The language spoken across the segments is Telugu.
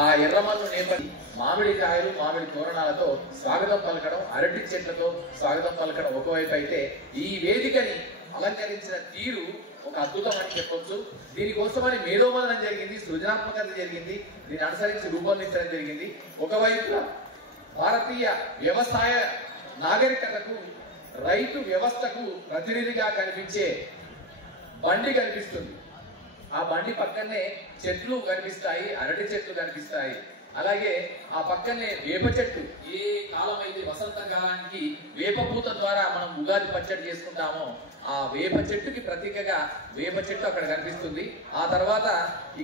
ఆ ఎర్రమన్ను నేపథ్యం మామిడి కాయలు మామిడి తోరణాలతో స్వాగతం పలకడం, అరటి చెట్లతో స్వాగతం పలకడం ఒకవైపు అయితే, ఈ వేదికని అలంకరించిన తీరు ఒక అద్భుతం అని చెప్పొచ్చు. దీనికోసమని మేధోమదనం జరిగింది, సృజనాత్మకత జరిగింది, దీన్ని అనుసరించి రూపొందించడం జరిగింది. ఒకవైపు భారతీయ వ్యవసాయ నాగరికతకు, రైతు వ్యవస్థకు ప్రతినిధిగా కనిపించే బండి కనిపిస్తుంది. ఆ బండి పక్కనే చెట్లు కనిపిస్తాయి, అరటి చెట్లు కనిపిస్తాయి. అలాగే ఆ పక్కనే వేప చెట్టు, ఏ కాలం అయితే వసంత కాలానికి వేప పూత ద్వారా మనం ఉగాది పచ్చడి చేసుకుంటామో ఆ వేప చెట్టుకి ప్రతీకగా వేప చెట్టు అక్కడ కనిపిస్తుంది. ఆ తర్వాత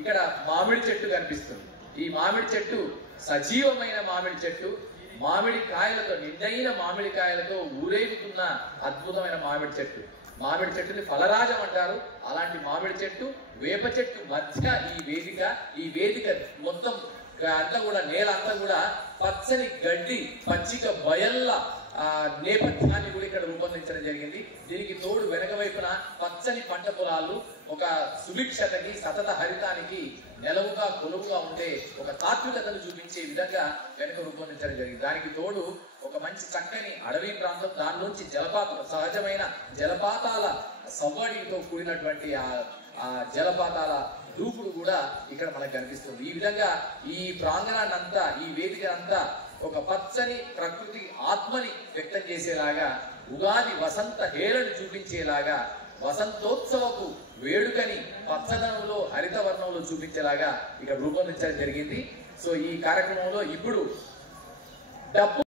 ఇక్కడ మామిడి చెట్టు కనిపిస్తుంది. ఈ మామిడి చెట్టు సజీవమైన మామిడి చెట్టు, మామిడి కాయలతో, నిండైన మామిడి కాయలతో ఊరేగుతున్న అద్భుతమైన మామిడి చెట్టు. మామిడి చెట్టుని ఫలరాజం అంటారు. అలాంటి మామిడి చెట్టు, వేప చెట్టు మధ్య ఈ వేదిక మొత్తం అంతా కూడా, నేల అంతా కూడా పచ్చని గడ్డి, పచ్చిక బయళ్ళ నేపథ్యాన్ని కూడా ఇక్కడ రూపొందించడం జరిగింది. దీనికి తోడు వెనక వైపున పచ్చని పంట పొలాలు, ఒక సుభిక్షతకి, సతత హరితానికి నెలవుగా కొలువుగా ఉండే ఒక తాత్వికతను చూపించే విధంగా వెనక రూపొందించడం జరిగింది. దానికి తోడు ఒక మంచి చక్కని అడవి ప్రాంతం, దాని నుంచి జలపాతం, సహజమైన జలపాతాల సవ్వడితో కూడినటువంటి ఆ జలపాతాల దూకుడు కూడా ఇక్కడ మనకు కనిపిస్తుంది. ఈ విధంగా ఈ ప్రాంగణాన్ని అంతా, ఈ వేదిక అంతా ఒక పచ్చని ప్రకృతి ఆత్మని వ్యక్తం చేసేలాగా, ఉగాది వసంత హేళను చూపించేలాగా, వసంతోత్సవపు వేడుకని పచ్చదనంలో, హరితవర్ణంలో చూపించేలాగా ఇక్కడ రూపొందించడం జరిగింది. సో ఈ కార్యక్రమంలో ఇప్పుడు డబ్బు